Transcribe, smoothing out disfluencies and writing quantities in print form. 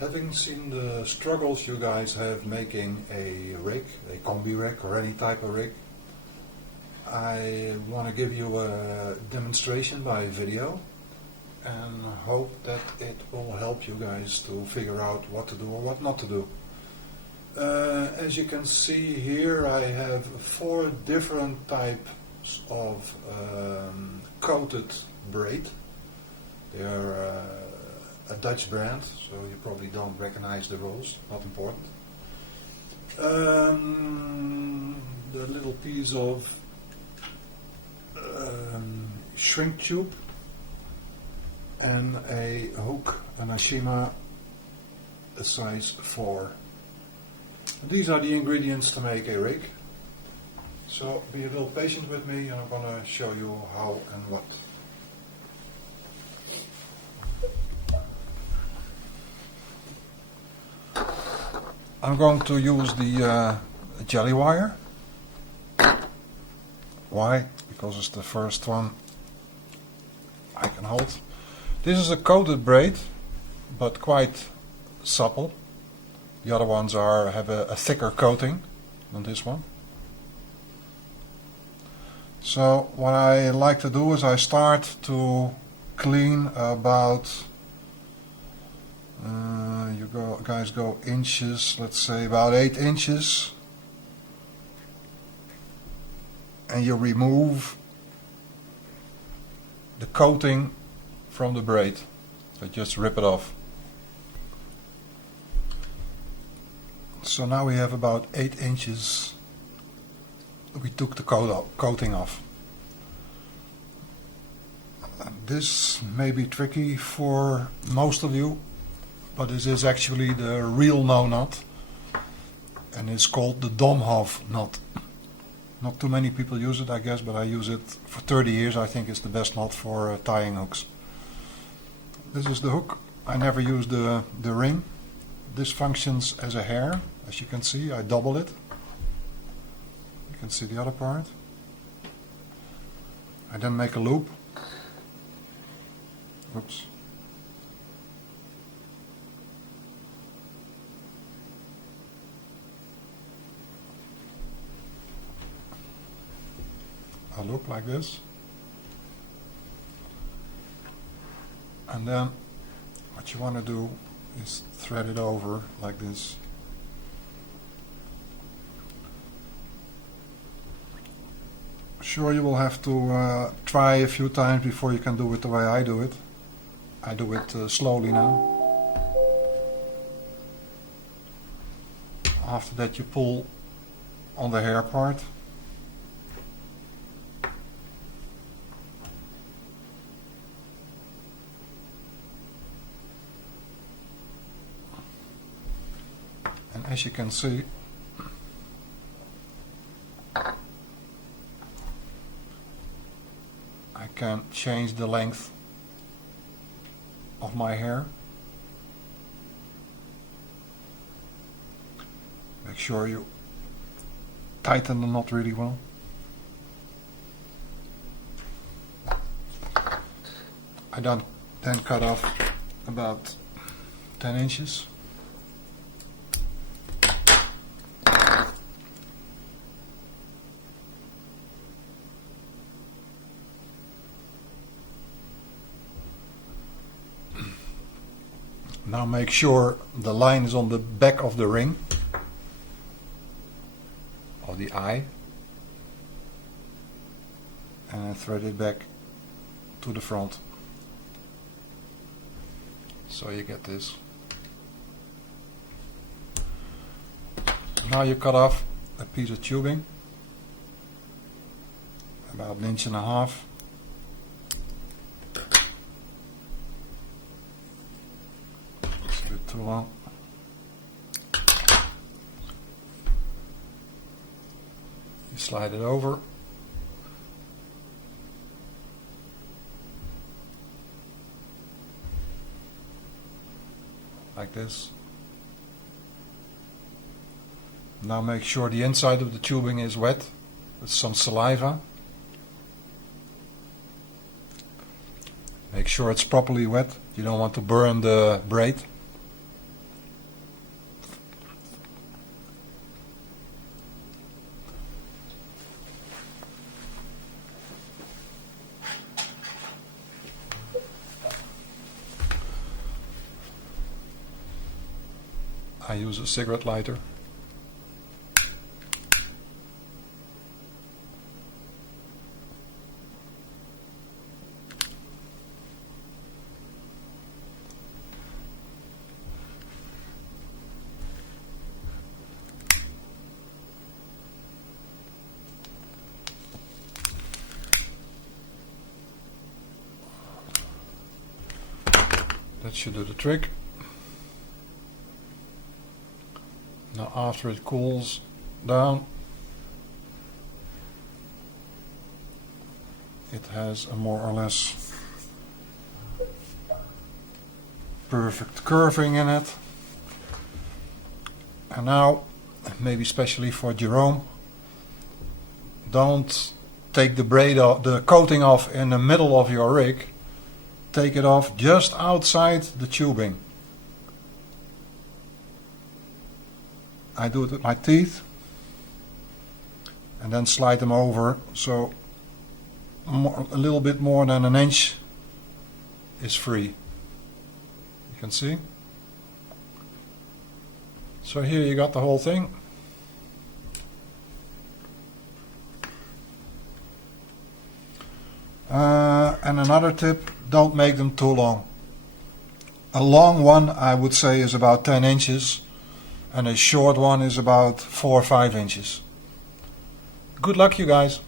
Having seen the struggles you guys have making a rig, a combi-rig or any type of rig, I want to give you a demonstration by video and hope that it will help you guys to figure out what to do or what not to do. As you can see here, I have 4 different types of coated braid. They are a Dutch brand, so you probably don't recognize the rolls, not important. The little piece of shrink tube and a hook, an Ashima, a size 4. These are the ingredients to make a rig. So be a little patient with me and I'm going to show you how and what. I'm going to use the jelly wire. Why? Because it's the first one I can hold. This is a coated braid, but quite supple. The other ones have a thicker coating than this one. So what I like to do is I start to clean about, guys go inches, let's say about 8 inches, and you remove the coating from the braid. So just rip it off. So now we have about 8 inches. We took the coating off. This may be tricky for most of you, but this is actually the real no knot, and it's called the Domhof knot. Not too many people use it, I guess, but I use it for 30 years. I think it's the best knot for tying hooks. This is the hook. I never use the ring. This functions as a hair. As you can see, I double it. You can see the other part. I then make a loop. Oops. A loop like this. And then what you want to do is thread it over like this. Sure, you will have to try a few times before you can do it the way I do it. I do it slowly now. After that you pull on the hair part. And as you can see, I can change the length of my hair. Make sure you tighten the knot really well. I then cut off about 10 inches. Now make sure the line is on the back of the ring, of the eye, and I thread it back to the front. So you get this. Now you cut off a piece of tubing, about 1.5 inches. Too long. You slide it over. Like this. Now make sure the inside of the tubing is wet with some saliva. Make sure it's properly wet. You don't want to burn the braid. I use a cigarette lighter. That should do the trick. Now after it cools down, it has a more or less perfect curving in it. And now, maybe especially for Jerome, don't take the braid off, the coating off in the middle of your rig. Take it off just outside the tubing. I do it with my teeth and then slide them over, so a little bit more than an inch is free. You can see. So here you got the whole thing. And another tip, don't make them too long. A long one, I would say, is about 10 inches, and a short one is about 4 or 5 inches. Good luck, you guys.